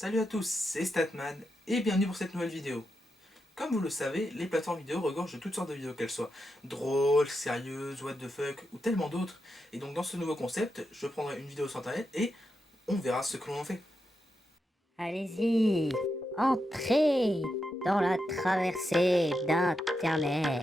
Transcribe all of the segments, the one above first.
Salut à tous, c'est Statman et bienvenue pour cette nouvelle vidéo. Comme vous le savez, les plateformes vidéo regorgent de toutes sortes de vidéos, qu'elles soient drôles, sérieuses, what the fuck ou tellement d'autres. Et donc dans ce nouveau concept, je prendrai une vidéo sur internet et on verra ce que l'on en fait. Allez-y, entrez dans la traversée d'Internet.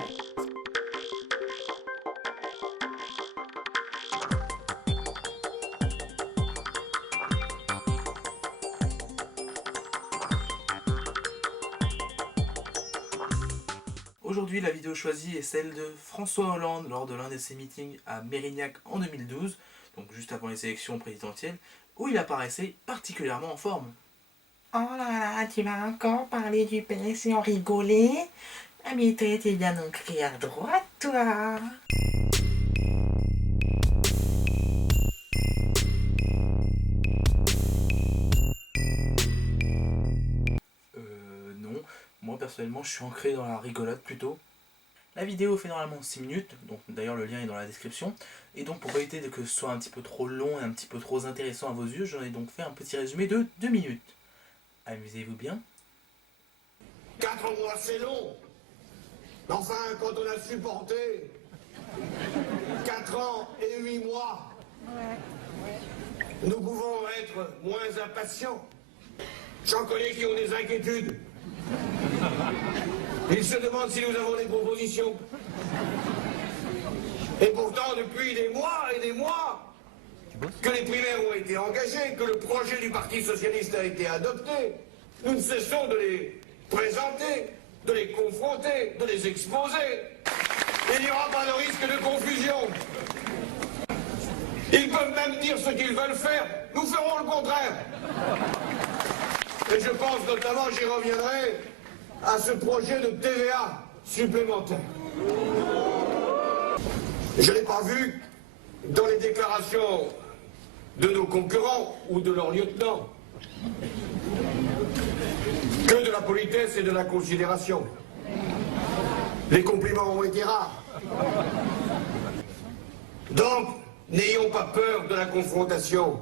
Aujourd'hui, la vidéo choisie est celle de François Hollande lors de l'un de ses meetings à Mérignac en 2012, donc juste avant les élections présidentielles, où il apparaissait particulièrement en forme. Oh là là, tu vas encore parler du PS et en rigoler? Ah mais t'es bien ancré à droite, toi. Non, moi personnellement je suis ancré dans la rigolade plutôt. La vidéo fait normalement 6 minutes, donc d'ailleurs le lien est dans la description. Et donc pour éviter que ce soit un petit peu trop long et un petit peu trop intéressant à vos yeux, j'en ai donc fait un petit résumé de 2 minutes. Amusez-vous bien. 4 mois, c'est long. Mais enfin, quand on a supporté 4 ans et 8 mois, nous pouvons être moins impatients. J'en connais qui ont des inquiétudes. Ils se demandent si nous avons des propositions. Et pourtant, depuis des mois et des mois, que les primaires ont été engagées, que le projet du Parti Socialiste a été adopté, nous ne cessons de les présenter, de les confronter, de les exposer. Il n'y aura pas de risque de confusion. Ils peuvent même dire ce qu'ils veulent faire. Nous ferons le contraire. Et je pense notamment, j'y reviendrai, à ce projet de TVA supplémentaire. Je n'ai pas vu dans les déclarations de nos concurrents ou de leurs lieutenants que de la politesse et de la considération. Les compliments ont été rares. Donc, n'ayons pas peur de la confrontation.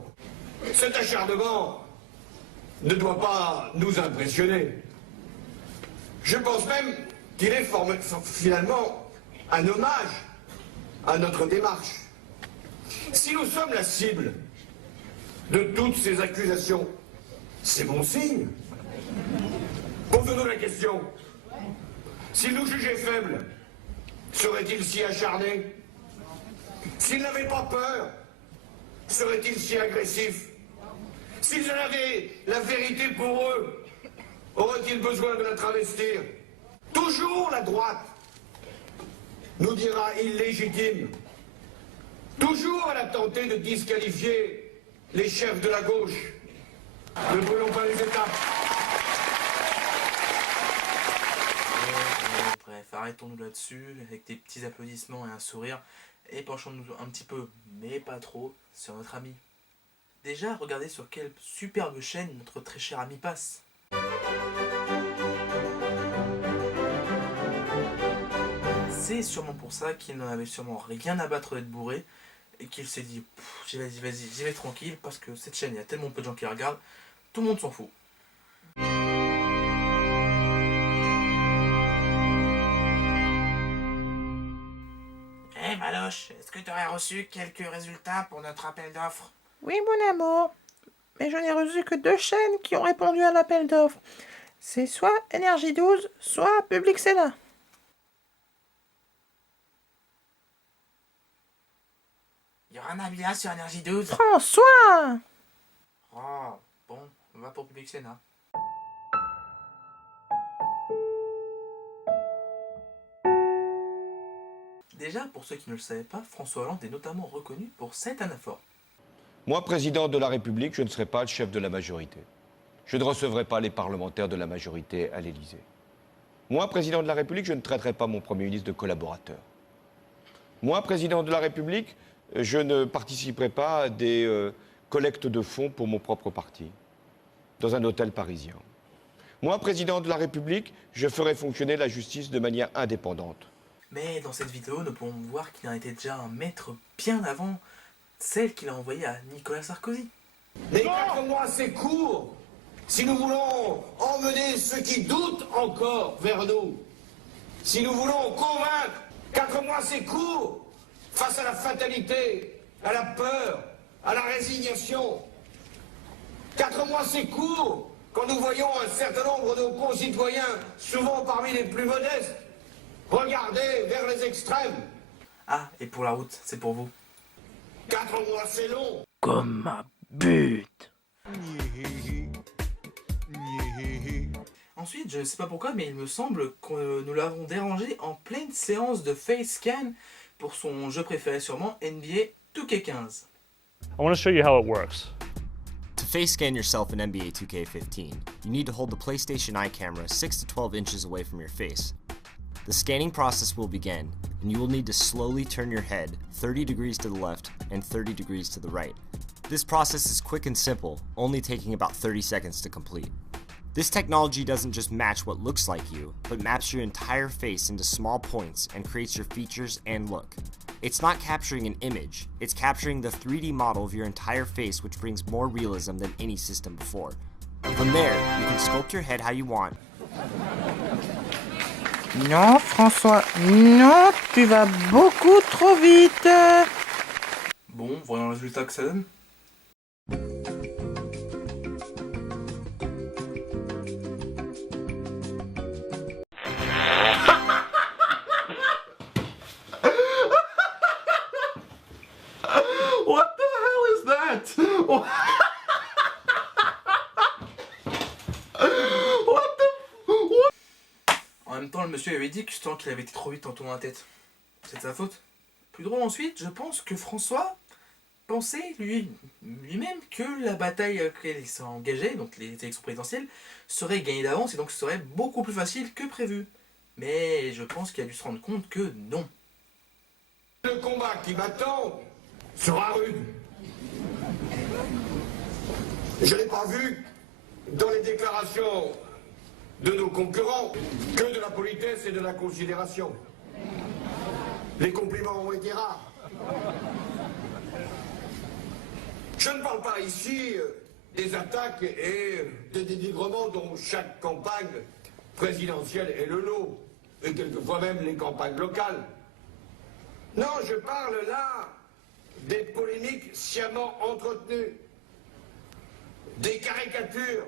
Cet acharnement ne doit pas nous impressionner. Je pense même qu'il est finalement un hommage à notre démarche. Si nous sommes la cible de toutes ces accusations, c'est bon signe. Posons-nous la question. S'ils nous jugeaient faibles, seraient-ils si acharnés? S'ils n'avaient pas peur, seraient-ils si agressifs? S'ils en avaient la vérité pour eux, auraient-ils besoin de la travestir? Toujours la droite nous dira illégitime. Toujours elle a tenté de disqualifier les chefs de la gauche. Ne brûlons pas les étapes. Bref, arrêtons-nous là-dessus avec des petits applaudissements et un sourire. Et penchons-nous un petit peu, mais pas trop, sur notre ami. Déjà, regardez sur quelle superbe chaîne notre très cher ami passe. C'est sûrement pour ça qu'il n'en avait sûrement rien à battre d'être bourré et qu'il s'est dit vas-y, j'y vais tranquille parce que cette chaîne, il y a tellement peu de gens qui la regardent, tout le monde s'en fout. Eh Valoche, est-ce que tu aurais reçu quelques résultats pour notre appel d'offres? Oui, mon amour, mais je n'ai reçu que 2 chaînes qui ont répondu à l'appel d'offres. C'est soit Énergie 12, soit Public Sénat. Il y aura un Nabila sur Énergie 12. François! Oh, bon, on va pour Public Sénat. Déjà, pour ceux qui ne le savaient pas, François Hollande est notamment reconnu pour cette anaphore. Moi, président de la République, je ne serai pas le chef de la majorité. Je ne recevrai pas les parlementaires de la majorité à l'Élysée. Moi, président de la République, je ne traiterai pas mon Premier ministre de collaborateur. Moi, président de la République, je ne participerai pas à des collectes de fonds pour mon propre parti, dans un hôtel parisien. Moi, président de la République, je ferai fonctionner la justice de manière indépendante. Mais dans cette vidéo, nous pouvons voir qu'il en était déjà un maître bien avant celle qu'il a envoyée à Nicolas Sarkozy. Mais 4 mois, c'est court. si nous voulons emmener ceux qui doutent encore vers nous, si nous voulons convaincre, 4 mois c'est court, face à la fatalité, à la peur, à la résignation. 4 mois c'est court quand nous voyons un certain nombre de nos concitoyens, souvent parmi les plus modestes, regarder vers les extrêmes. Ah, et pour la route, c'est pour vous. 4 mois c'est long. Comme ma bute. Ensuite, je ne sais pas pourquoi, mais il me semble que nous l'avons dérangé en pleine séance de face scan pour son jeu préféré sûrement, NBA 2K15. I want to show you how it works. To face scan yourself in NBA 2K15, you need to hold the PlayStation Eye camera 6 to 12 inches away from your face. The scanning process will begin, and you will need to slowly turn your head 30 degrees to the left and 30 degrees to the right. This process is quick and simple, only taking about 30 seconds to complete. This technology doesn't just match what looks like you, but maps your entire face into small points and creates your features and look. It's not capturing an image, it's capturing the 3D model of your entire face, which brings more realism than any system before. From there, you can sculpt your head how you want. Non, François, non, tu vas beaucoup trop vite. Bon, voyons le résultat que ça donne. What the hell is that? What the... En même temps, le monsieur avait dit que justement qu'il avait été trop vite en tournant la tête. C'est de sa faute. Plus drôle ensuite, je pense que François pensait lui-même que la bataille à laquelle il s'est engagé, donc les élections présidentielles, serait gagnée d'avance et donc serait beaucoup plus facile que prévu. Mais je pense qu'il a dû se rendre compte que non. Le combat qui m'attend sera rude. Je n'ai pas vu dans les déclarations de nos concurrents que de la politesse et de la considération. Les compliments ont été rares. Je ne parle pas ici des attaques et des dénigrements dont chaque campagne présidentielle est le lot, et quelquefois même les campagnes locales. Non, je parle là des polémiques sciemment entretenues, des caricatures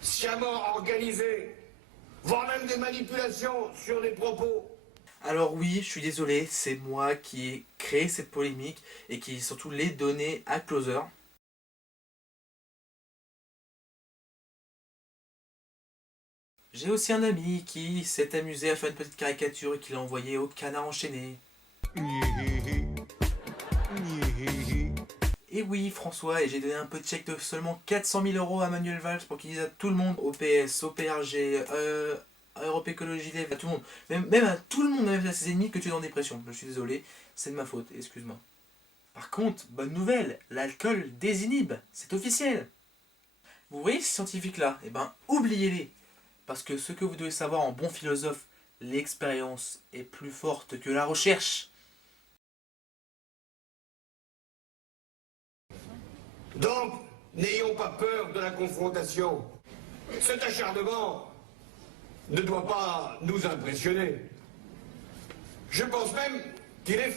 sciemment organisées, voire même des manipulations sur des propos. Alors oui, je suis désolé, c'est moi qui ai créé cette polémique et qui surtout l'ai donnée à Closer. J'ai aussi un ami qui s'est amusé à faire une petite caricature et qui l'a envoyée au Canard enchaîné. Et oui, François, et j'ai donné un peu de chèque de seulement 400 000 € à Manuel Valls pour qu'il dise à tout le monde, au PS, au PRG, à Europe Écologie Les Verts, à tout le monde, même à tout le monde, même à ses ennemis, que tu es en dépression. Je suis désolé, c'est de ma faute, excuse-moi. Par contre, bonne nouvelle, l'alcool désinhibe, c'est officiel. Vous voyez ces scientifiques-là, eh ben, oubliez-les. Parce que ce que vous devez savoir en bon philosophe, l'expérience est plus forte que la recherche. Donc, n'ayons pas peur de la confrontation. Cet acharnement ne doit pas nous impressionner. Je pense même qu'il est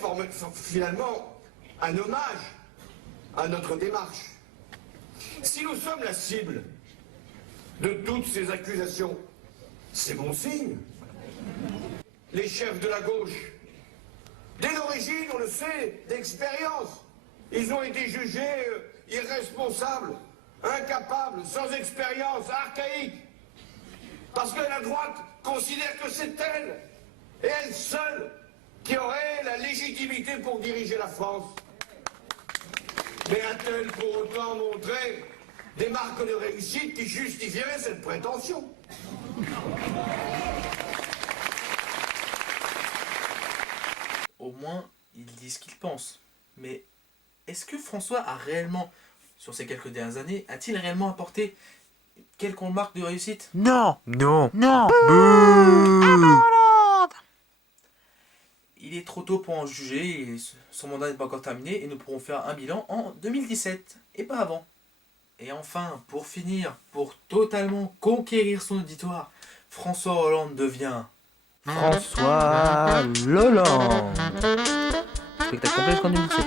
finalement un hommage à notre démarche. Si nous sommes la cible de toutes ces accusations, c'est bon signe. Les chefs de la gauche, dès l'origine, on le sait, d'expérience, ils ont été jugés irresponsables, incapables, sans expérience, archaïques. Parce que la droite considère que c'est elle, et elle seule, qui aurait la légitimité pour diriger la France. Mais a-t-elle pour autant montré des marques de réussite qui justifieraient cette prétention? Au moins, ils disent ce qu'ils pensent. Mais est-ce que François a réellement, sur ces quelques dernières années, a-t-il réellement apporté quelconque marque de réussite? Non, non, Non. Il est trop tôt pour en juger, et son mandat n'est pas encore terminé, et nous pourrons faire un bilan en 2017, et pas avant. Et enfin, pour finir, pour totalement conquérir son auditoire, François Hollande devient... François Hollande. Spectacle complet jusqu'en 2017.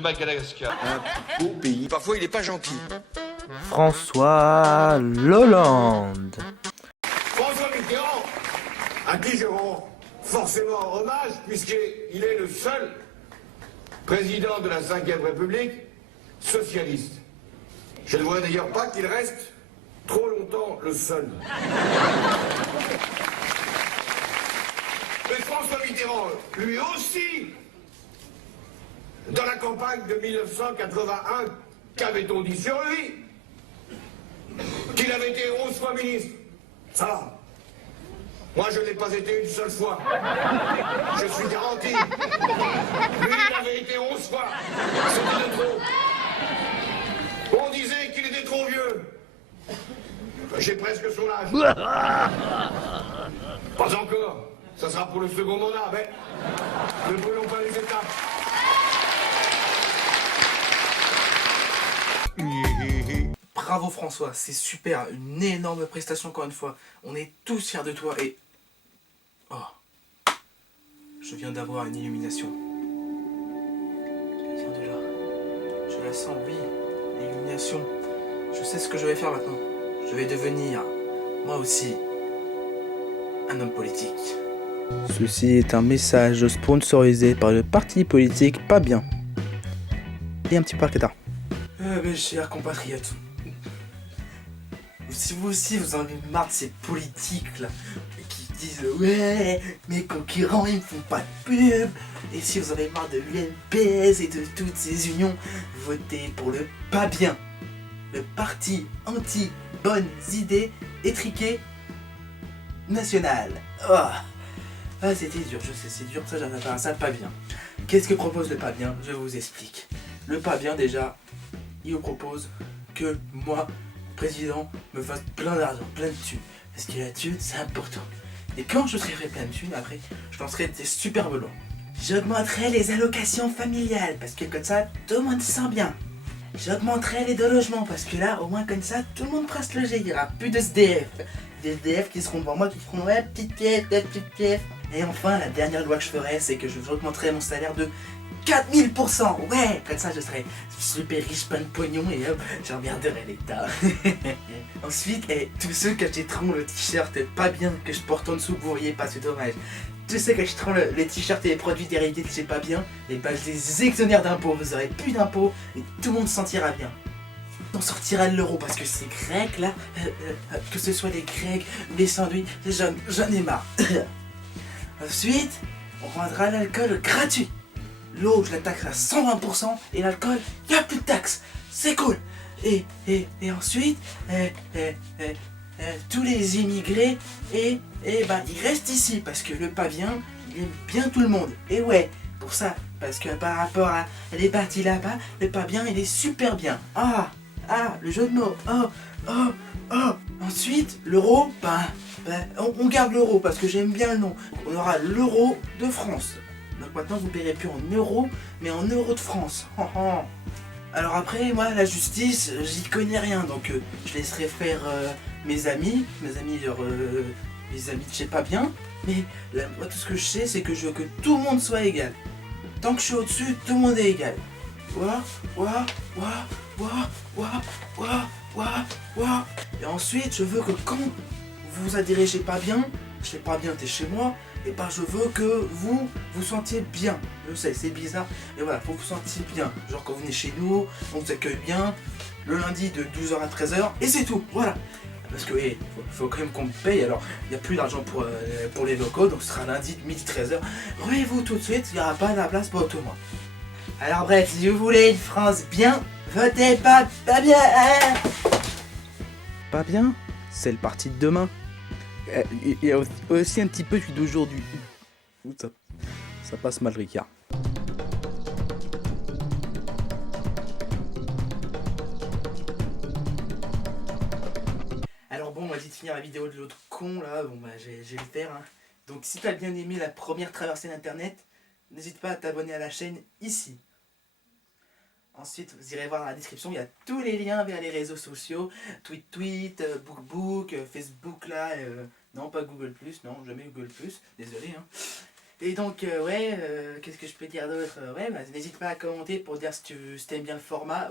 Madagascar, un beau pays. Parfois, il est pas gentil. François Hollande. François Mitterrand, à qui je rends forcément hommage, puisqu'il est le seul président de la Ve République socialiste. Je ne voudrais d'ailleurs pas qu'il reste trop longtemps le seul. Mais François Mitterrand, lui aussi, dans la campagne de 1981, qu'avait-on dit sur lui? Qu'il avait été 11 fois ministre. Ça va. Moi, je n'ai pas été une seule fois. Je suis garanti. Lui, il avait été 11 fois. C'était de trop. On disait qu'il était trop vieux. J'ai presque son âge. Pas encore. Ça sera pour le second mandat, mais ne brûlons pas les étapes. Bravo François, c'est super, une énorme prestation encore une fois. On est tous fiers de toi et... Oh, je viens d'avoir une illumination. Elle vient de là. Je la sens, oui, l'illumination. Je sais ce que je vais faire maintenant. Je vais devenir, moi aussi, un homme politique. Ceci est un message sponsorisé par le parti politique Pas Bien. Et un petit parquetard. Mes chers compatriotes, si vous aussi vous en avez marre de ces politiques là qui disent ouais mes concurrents ils me font pas de pub, et si vous en avez marre de l'UNPS et de toutes ces unions, votez pour le Pas Bien, le parti anti bonnes idées étriqué national. Ah, c'était dur, je sais, c'est dur, ça j'en ai pas, ça Pas Bien. Qu'est-ce que propose le Pas Bien? Je vous explique. Le Pas Bien, déjà, il vous propose que moi, président, me fasse plein d'argent, plein de thunes. Parce que la thune, c'est important. Et quand je serai fait plein de thunes, après, je lancerai des superbes lois. J'augmenterai les allocations familiales, parce que comme ça, tout le monde se sent bien. J'augmenterai les deux logements, parce que là, au moins comme ça, tout le monde pourra se loger. Il n'y aura plus de SDF. Des SDF qui seront devant moi, qui feront ouais, petite pièce. Et enfin, la dernière loi que je ferai, c'est que j'augmenterai mon salaire de 4000%, ouais, comme ça je serai super riche, plein de pognon et hop, j'emmerderai l'État. Ensuite, tous ceux qui achèteront le t-shirt Pas Bien que je porte en dessous, vous voyez pas, c'est dommage. Tous ceux qui achèteront les t-shirts et les produits dérivés de chez Pas Bien, et bah je les exonère d'impôts, vous aurez plus d'impôts et tout le monde se sentira bien. On sortira de l'euro parce que ces Grecs là, que ce soit des Grecs ou des sandwichs, j'en ai marre. Ensuite, on rendra l'alcool gratuit. L'eau, je la taxe à 120% et l'alcool, y a plus de taxes. C'est cool. Et ensuite, tous les immigrés, ils restent ici parce que le Pas Bien, il aime bien tout le monde. Et ouais, pour ça, parce que par rapport à les partis là-bas, le Pas Bien, il est super bien. Ah, le jeu de mots. Oh. Ensuite, l'euro, on garde l'euro parce que j'aime bien le nom. On aura l'euro de France. Donc maintenant vous ne paierez plus en euros, mais en euros de France. Alors après, moi la justice, j'y connais rien, donc je laisserai faire mes amis de chez Pas Bien. Mais là, moi tout ce que je sais, c'est que je veux que tout le monde soit égal. Tant que je suis au-dessus, tout le monde est égal. Et ensuite, je veux que quand vous vous adhérez chez Pas Bien, t'es chez moi, et je veux que vous vous sentiez bien. Je sais, c'est bizarre, mais voilà, faut que vous sentiez bien. Genre quand vous venez chez nous, on vous accueille bien, le lundi de 12h à 13h, et c'est tout, voilà. Parce que faut quand même qu'on me paye, alors il n'y a plus d'argent pour les locaux, donc ce sera lundi de midi 13h. Ruez-vous tout de suite, il n'y aura pas de la place pour tout le monde. Alors bref, si vous voulez une France bien, votez Pas Bien. Pas Bien, c'est le parti de demain. Il y a aussi un petit peu celui d'aujourd'hui. Ça passe mal, Ricard. Alors bon, on m'a dit de finir la vidéo de l'autre con là, bon bah je vais le faire. Hein. Donc si t'as bien aimé la première traversée d'internet, n'hésite pas à t'abonner à la chaîne ici. Ensuite, vous irez voir dans la description, il y a tous les liens vers les réseaux sociaux, Tweet, BookBook, Facebook là, non pas Google+, non jamais Google+, désolé hein. Et donc qu'est-ce que je peux dire d'autre, n'hésite pas à commenter pour dire si t'aimes bien le format, un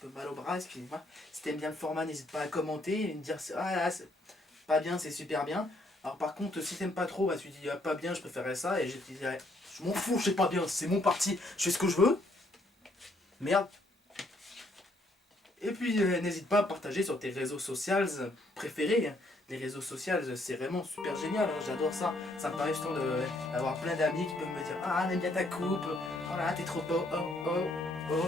peu mal au bras, excusez-moi, si t'aimes bien le format, n'hésite pas à commenter et me dire ah là c'est pas bien, c'est super bien. Alors par contre, si t'aimes pas trop, tu dis ah, pas bien, je préférerais ça, et je te dirais je m'en fous, je sais pas bien, c'est mon parti, je fais ce que je veux. Merde. Et puis n'hésite pas à partager sur tes réseaux sociaux préférés. Les réseaux sociaux c'est vraiment super génial, hein, j'adore ça. Ça me permet justement d'avoir plein d'amis qui peuvent me dire ah on aime bien ta coupe, oh là t'es trop beau, oh.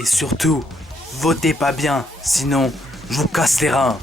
Et surtout, votez pas bien, sinon je vous casse les reins.